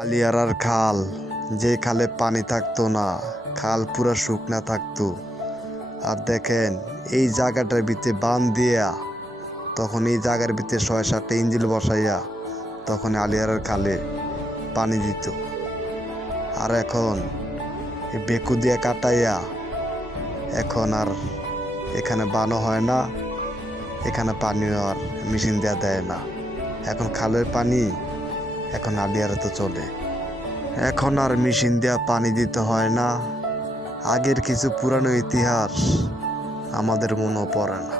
আলিয়ারার খাল, যে খালে পানি থাকতো না, খাল পুরা শুকনা থাকতো। আর দেখেন এই জায়গাটার ভিতরে বাঁধ দিয়া, তখন এই জায়গার ভিতরে ৬-৭টা ইঞ্জিল বসাইয়া তখন আলিয়ারার খালে পানি দিত। আর এখন বেকু দিয়ে কাটাইয়া এখন আর এখানে বানও হয় না, এখানে পানিও আর মেশিন দেওয়া দেয় না। এখন খালের পানি এখন আলিয়ারাতে চলে। এখন আর মেশিন দেওয়া পানি দিতে হয় না। আগের কিছু পুরানো ইতিহাস আমাদের মনেও পড়ে না।